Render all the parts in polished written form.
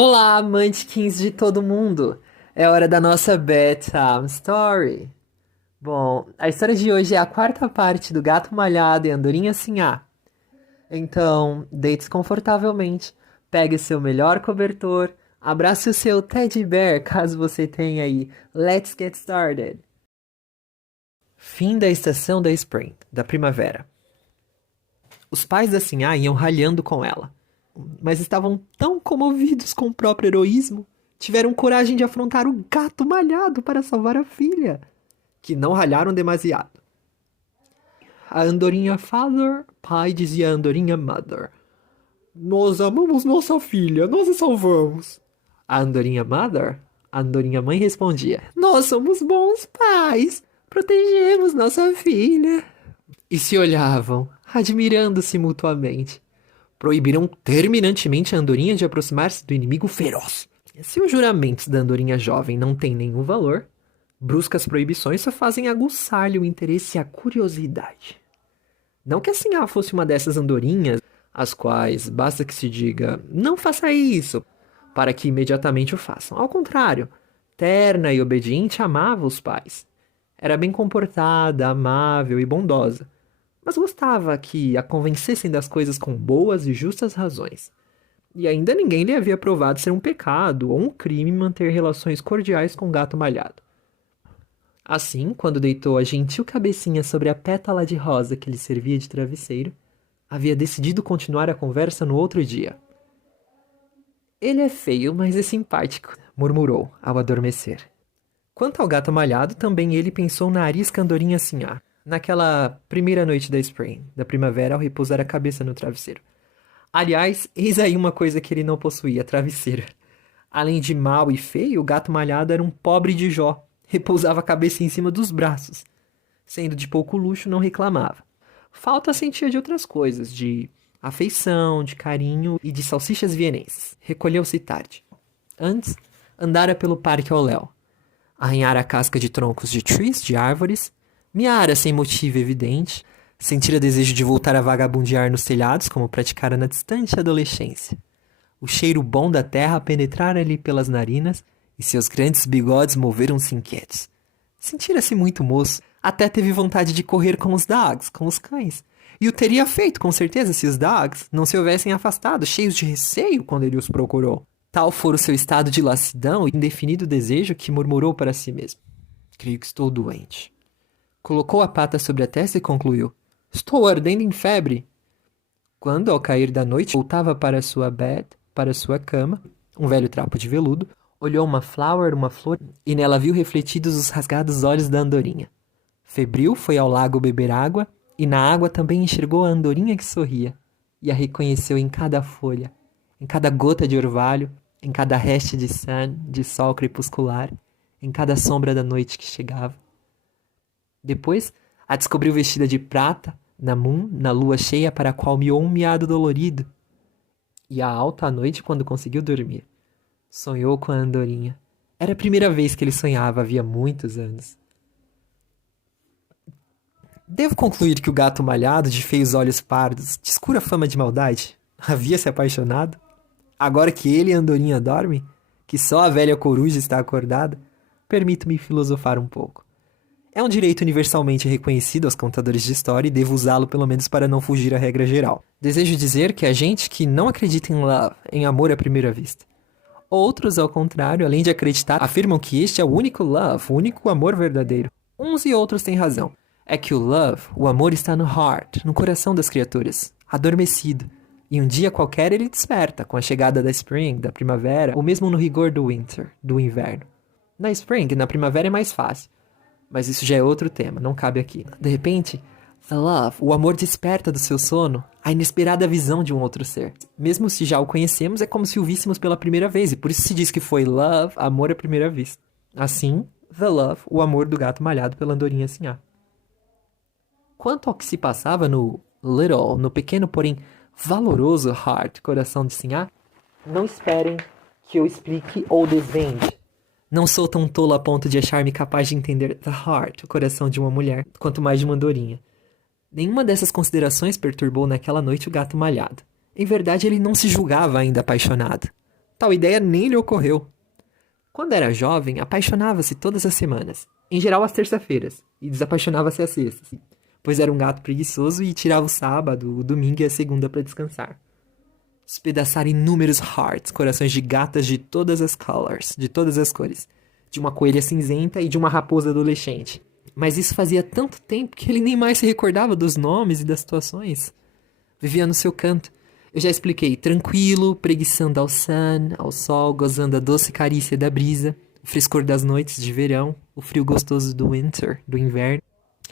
Olá, amantes de todo mundo! É hora da nossa bedtime story. Bom, a história de hoje é a quarta parte do Gato Malhado e Andorinha Sinhá. Então, deite-se confortavelmente, pegue seu melhor cobertor, abrace o seu teddy bear, caso você tenha aí. Let's get started! Fim da estação da Spring, da primavera. Os pais da Sinhá iam ralhando com ela, mas estavam tão comovidos com o próprio heroísmo, tiveram coragem de afrontar o gato malhado para salvar a filha, que não ralharam demasiado. A andorinha Father, pai dizia a andorinha Mother: "Nós amamos nossa filha, nós a salvamos." A andorinha Mother, a andorinha mãe respondia: "Nós somos bons pais, protegemos nossa filha." E se olhavam, admirando-se mutuamente. Proibiram terminantemente a andorinha de aproximar-se do inimigo feroz. Se os juramentos da andorinha jovem não têm nenhum valor, bruscas proibições só fazem aguçar-lhe o interesse e a curiosidade. Não que a Sinhá fosse uma dessas andorinhas, as quais basta que se diga, não faça isso, para que imediatamente o façam. Ao contrário, terna e obediente, amava os pais. Era bem comportada, amável e bondosa, mas gostava que a convencessem das coisas com boas e justas razões. E ainda ninguém lhe havia provado ser um pecado ou um crime manter relações cordiais com o gato malhado. Assim, quando deitou a gentil cabecinha sobre a pétala de rosa que lhe servia de travesseiro, havia decidido continuar a conversa no outro dia. "Ele é feio, mas é simpático", murmurou ao adormecer. Quanto ao gato malhado, também ele pensou na arisca andorinha Sinhá, naquela primeira noite da Spring, da primavera, ao repousar a cabeça no travesseiro. Aliás, eis aí uma coisa que ele não possuía: travesseiro. Além de mau e feio, o gato malhado era um pobre de Jó, repousava a cabeça em cima dos braços. Sendo de pouco luxo, não reclamava. Falta sentia de outras coisas, de afeição, de carinho e de salsichas vienenses. Recolheu-se tarde. Antes, andara pelo parque ao léu. Arranhara a casca de troncos de trees, de árvores, miara sem motivo evidente, sentira desejo de voltar a vagabundear nos telhados, como praticara na distante adolescência. O cheiro bom da terra penetrara-lhe pelas narinas e seus grandes bigodes moveram-se inquietos. Sentira-se muito moço, até teve vontade de correr com os dogs, com os cães. E o teria feito, com certeza, se os dogs não se houvessem afastado, cheios de receio, quando ele os procurou. Tal fora o seu estado de lassidão e indefinido desejo que murmurou para si mesmo: "Creio que estou doente." Colocou a pata sobre a testa e concluiu: "Estou ardendo em febre." Quando, ao cair da noite, voltava para sua bed, para sua cama, um velho trapo de veludo, olhou uma flor, e nela viu refletidos os rasgados olhos da andorinha. Febril, foi ao lago beber água, e na água também enxergou a andorinha que sorria, e a reconheceu em cada folha, em cada gota de orvalho, em cada reste de sol crepuscular, em cada sombra da noite que chegava. Depois, a descobriu vestida de prata, na lua cheia para a qual miou um miado dolorido. E a alta à noite quando conseguiu dormir. Sonhou com a andorinha. Era a primeira vez que ele sonhava, havia muitos anos. Devo concluir que o gato malhado, de feios olhos pardos, de escura fama de maldade, havia se apaixonado? Agora que ele e a andorinha dormem, que só a velha coruja está acordada, permito-me filosofar um pouco. É um direito universalmente reconhecido aos contadores de história e devo usá-lo pelo menos para não fugir à regra geral. Desejo dizer que há gente que não acredita em love, em amor à primeira vista. Outros, ao contrário, além de acreditar, afirmam que este é o único love, o único amor verdadeiro. Uns e outros têm razão. É que o love, o amor, está no heart, no coração das criaturas, adormecido. E um dia qualquer ele desperta, com a chegada da spring, da primavera, ou mesmo no rigor do winter, do inverno. Na spring, na primavera é mais fácil. Mas isso já é outro tema, não cabe aqui. De repente, the love, o amor desperta do seu sono a inesperada visão de um outro ser. Mesmo se já o conhecemos, é como se o víssemos pela primeira vez, e por isso se diz que foi love, amor à primeira vista. Assim, the love, o amor do gato malhado pela andorinha Sinhá. Quanto ao que se passava no pequeno, porém valoroso heart, coração de Sinhá, não esperem que eu explique ou desvende. Não sou tão tolo a ponto de achar-me capaz de entender the heart, o coração de uma mulher, quanto mais de uma andorinha. Nenhuma dessas considerações perturbou naquela noite o gato malhado. Em verdade, ele não se julgava ainda apaixonado. Tal ideia nem lhe ocorreu. Quando era jovem, apaixonava-se todas as semanas, em geral às terça-feiras, e desapaixonava-se às sextas, pois era um gato preguiçoso e tirava o sábado, o domingo e a segunda para descansar. Despedaçar inúmeros hearts, corações de gatas de todas as colors, de todas as cores, de uma coelha cinzenta e de uma raposa adolescente. Mas isso fazia tanto tempo que ele nem mais se recordava dos nomes e das situações. Vivia no seu canto. Eu já expliquei, tranquilo, preguiçando ao sun, ao sol, gozando a doce carícia da brisa, o frescor das noites de verão, o frio gostoso do winter, do inverno.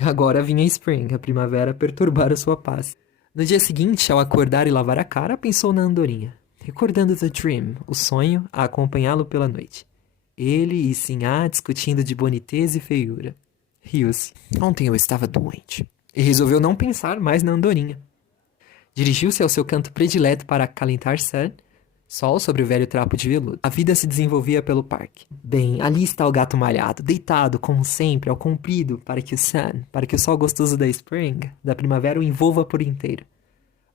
Agora vinha spring, a primavera, perturbar a sua paz. No dia seguinte, ao acordar e lavar a cara, pensou na andorinha, recordando the dream, o sonho, a acompanhá-lo pela noite. Ele e Sinhá discutindo de boniteza e feiura. Riu-se. Ontem eu estava doente. E resolveu não pensar mais na andorinha. Dirigiu-se ao seu canto predileto para acalentar sol sobre o velho trapo de veludo. A vida se desenvolvia pelo parque. Bem, ali está o gato malhado, deitado, como sempre, ao comprido, para que o sol gostoso da spring, da primavera, o envolva por inteiro.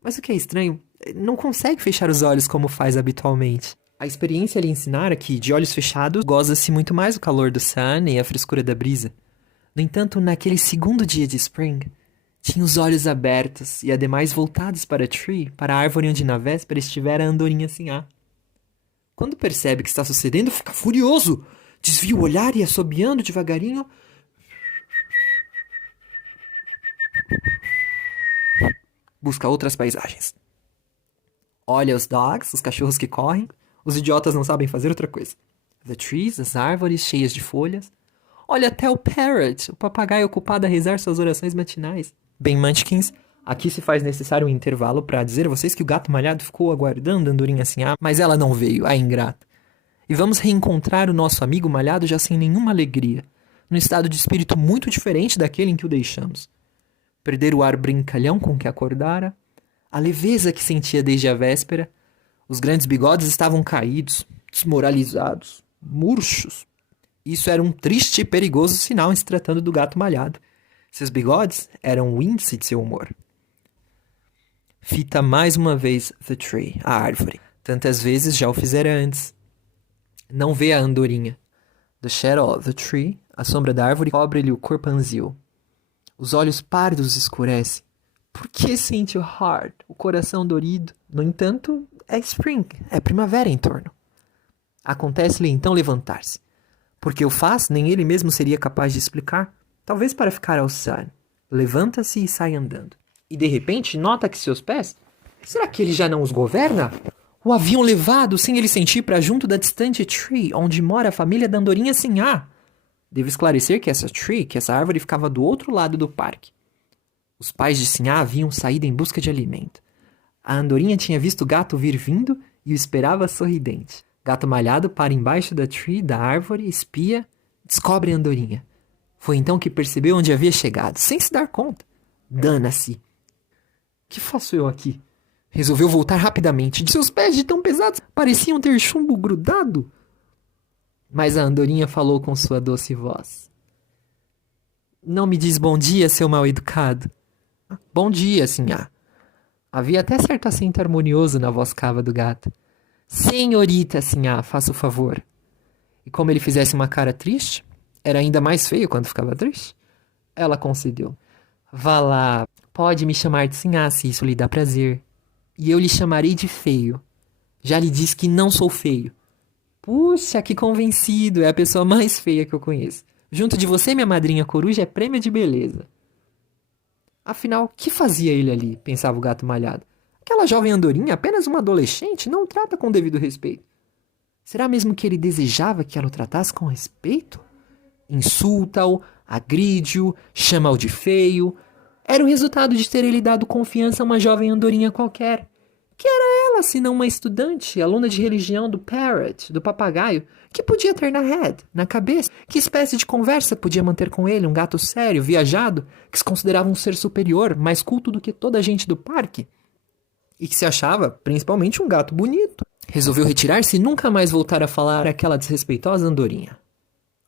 Mas o que é estranho, não consegue fechar os olhos como faz habitualmente. A experiência lhe ensinara que, de olhos fechados, goza-se muito mais o calor do sun e a frescura da brisa. No entanto, naquele segundo dia de spring, tinha os olhos abertos e ademais voltados para a tree, para a árvore onde na véspera estivera a andorinha Sinhá. Quando percebe o que está sucedendo, fica furioso. Desvia o olhar e, assobiando devagarinho, busca outras paisagens. Olha os dogs, os cachorros que correm. Os idiotas não sabem fazer outra coisa. The trees, as árvores cheias de folhas. Olha até o parrot, o papagaio ocupado a rezar suas orações matinais. Bem, Munchkins, aqui se faz necessário um intervalo para dizer a vocês que o gato malhado ficou aguardando a andorinha Sinhá, mas ela não veio, a ingrata. E vamos reencontrar o nosso amigo malhado já sem nenhuma alegria, num estado de espírito muito diferente daquele em que o deixamos. Perder o ar brincalhão com que acordara, a leveza que sentia desde a véspera, os grandes bigodes estavam caídos, desmoralizados, murchos. Isso era um triste e perigoso sinal em se tratando do gato malhado. Seus bigodes eram o índice de seu humor. Fita mais uma vez the tree, a árvore. Tantas vezes já o fizera antes. Não vê a andorinha. The shadow of the tree, a sombra da árvore, cobre-lhe o corpanzil. Os olhos pardos escurecem. Por que sente o heart, o coração dorido? No entanto, é spring, é primavera em torno. Acontece-lhe então levantar-se. Porque o faz, nem ele mesmo seria capaz de explicar. Talvez para ficar ao sun. Levanta-se e sai andando. E de repente nota que seus pés... Será que ele já não os governa? O haviam levado sem ele sentir para junto da distante tree, onde mora a família da andorinha Sinhá. Devo esclarecer que essa árvore ficava do outro lado do parque. Os pais de Sinhá haviam saído em busca de alimento. A andorinha tinha visto o gato vir vindo e o esperava sorridente. Gato malhado para embaixo da tree, da árvore, espia, descobre a andorinha. Foi então que percebeu onde havia chegado, sem se dar conta. Dana-se. Que faço eu aqui? Resolveu voltar rapidamente. De seus pés de tão pesados pareciam ter chumbo grudado. Mas a andorinha falou com sua doce voz. Não me diz bom dia, seu mal-educado. Bom dia, Sinhá. Havia até certo acento harmonioso na voz cava do gato. Senhorita Sinhá, faça o favor. E como ele fizesse uma cara triste, era ainda mais feio quando ficava triste, ela concedeu. Vá lá, pode me chamar de Sinhá se isso lhe dá prazer. E eu lhe chamarei de feio. Já lhe disse que não sou feio. Puxa, que convencido, é a pessoa mais feia que eu conheço. Junto de você, minha madrinha coruja, é prêmio de beleza. Afinal, que fazia ele ali, pensava o gato malhado. Aquela jovem andorinha, apenas uma adolescente, não o trata com devido respeito. Será mesmo que ele desejava que ela o tratasse com respeito? Insulta-o, agride-o, chama-o de feio. Era o resultado de ter ele dado confiança a uma jovem andorinha qualquer. Que era ela, senão uma estudante, aluna de religião do parrot, do papagaio, que podia ter na head, na cabeça? Que espécie de conversa podia manter com ele, um gato sério, viajado, que se considerava um ser superior, mais culto do que toda a gente do parque? E que se achava, principalmente, um gato bonito. Resolveu retirar-se e nunca mais voltar a falar àquela desrespeitosa andorinha.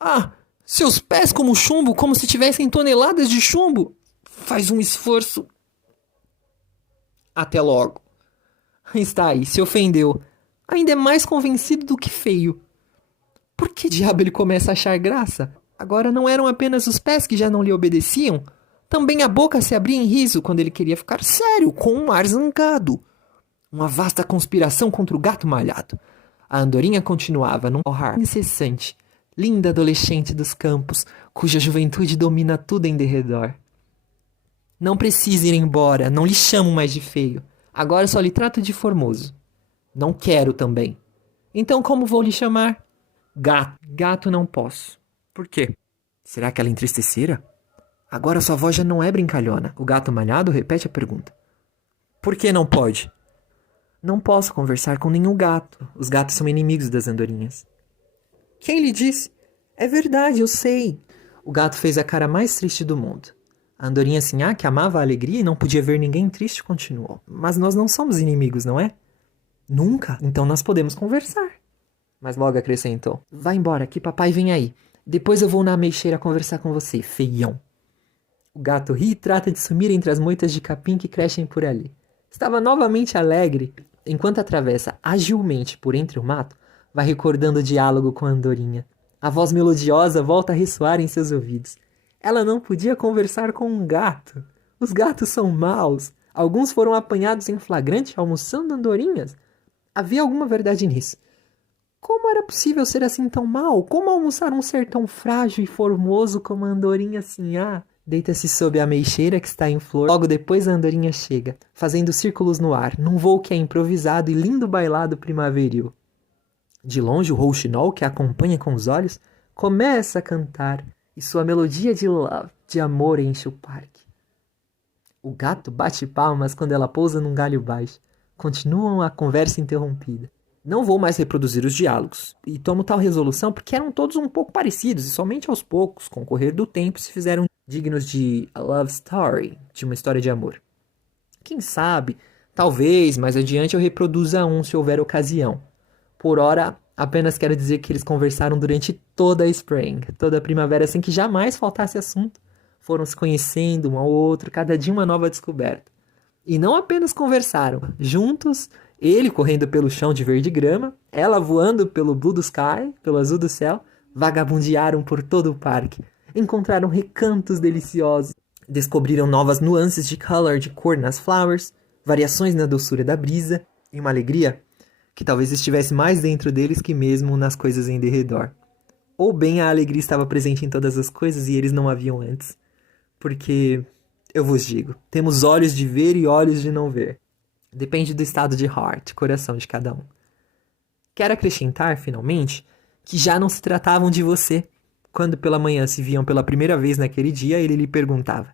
Ah, seus pés como chumbo, como se tivessem toneladas de chumbo. Faz um esforço. Até logo. Está aí, se ofendeu. Ainda é mais convencido do que feio. Por que diabo ele começa a achar graça? Agora não eram apenas os pés que já não lhe obedeciam? Também a boca se abria em riso quando ele queria ficar sério, com um ar zangado. Uma vasta conspiração contra o gato malhado. A andorinha continuava num horror incessante, linda adolescente dos campos, cuja juventude domina tudo em derredor. Não precisa ir embora, não lhe chamo mais de feio. Agora só lhe trato de formoso. Não quero também. Então como vou lhe chamar? Gato. Gato não posso. Por quê? Será que ela entristecera? Agora sua voz já não é brincalhona. O gato malhado repete a pergunta. Por que não pode? Não posso conversar com nenhum gato. Os gatos são inimigos das andorinhas. Quem lhe disse? É verdade, eu sei. O gato fez a cara mais triste do mundo. A andorinha Sinhá, que amava a alegria e não podia ver ninguém triste, continuou. Mas nós não somos inimigos, não é? Nunca. Então nós podemos conversar. Mas logo acrescentou. Vá embora, que papai vem aí. Depois eu vou na ameixeira conversar com você, feião. O gato ri e trata de sumir entre as moitas de capim que crescem por ali. Estava novamente alegre, enquanto atravessa agilmente por entre o mato, vai recordando o diálogo com a andorinha. A voz melodiosa volta a ressoar em seus ouvidos. Ela não podia conversar com um gato. Os gatos são maus. Alguns foram apanhados em flagrante almoçando andorinhas. Havia alguma verdade nisso. Como era possível ser assim tão mau? Como almoçar um ser tão frágil e formoso como a andorinha Sinhá? Deita-se sob a ameixeira que está em flor. Logo depois a andorinha chega, fazendo círculos no ar, num voo que é improvisado e lindo bailado primaveril. De longe o rouxinol, que a acompanha com os olhos, começa a cantar, e sua melodia de love, de amor, enche o parque. O gato bate palmas quando ela pousa num galho baixo. Continuam a conversa interrompida. Não vou mais reproduzir os diálogos, e tomo tal resolução porque eram todos um pouco parecidos, e somente aos poucos, com o correr do tempo, se fizeram dignos de a love story, de uma história de amor. Quem sabe, talvez, mais adiante eu reproduza um se houver ocasião. Por ora, apenas quero dizer que eles conversaram durante toda a spring, toda a primavera, sem que jamais faltasse assunto. Foram se conhecendo um ao outro, cada dia uma nova descoberta. E não apenas conversaram, juntos, ele correndo pelo chão de verde grama, ela voando pelo blue do sky, pelo azul do céu, vagabundearam por todo o parque. Encontraram recantos deliciosos, descobriram novas nuances de color, de cor nas flowers, variações na doçura da brisa, e uma alegria que talvez estivesse mais dentro deles que mesmo nas coisas em derredor. Ou bem a alegria estava presente em todas as coisas e eles não a viam antes. Porque, eu vos digo, temos olhos de ver e olhos de não ver. Depende do estado de heart, coração de cada um. Quero acrescentar, finalmente, que já não se tratavam de você. Quando pela manhã se viam pela primeira vez naquele dia, ele lhe perguntava: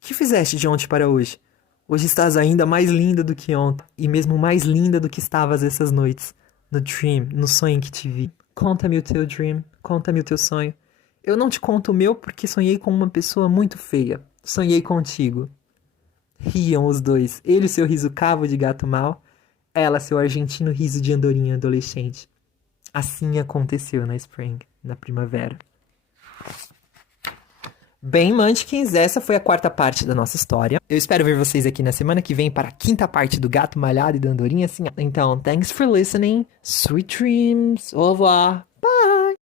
que fizeste de ontem para hoje? Hoje estás ainda mais linda do que ontem, e mesmo mais linda do que estavas essas noites, no dream, no sonho em que te vi. Conta-me o teu dream, conta-me o teu sonho. Eu não te conto o meu porque sonhei com uma pessoa muito feia. Sonhei contigo. Riam os dois, ele seu riso cavo de gato mau, ela seu argentino riso de andorinha adolescente. Assim aconteceu na spring, na primavera. Bem, Munchkins, essa foi a quarta parte da nossa história. Eu espero ver vocês aqui na semana que vem para a quinta parte do Gato Malhado e da Andorinha Assim. Então, thanks for listening. Sweet dreams. Au revoir. Bye.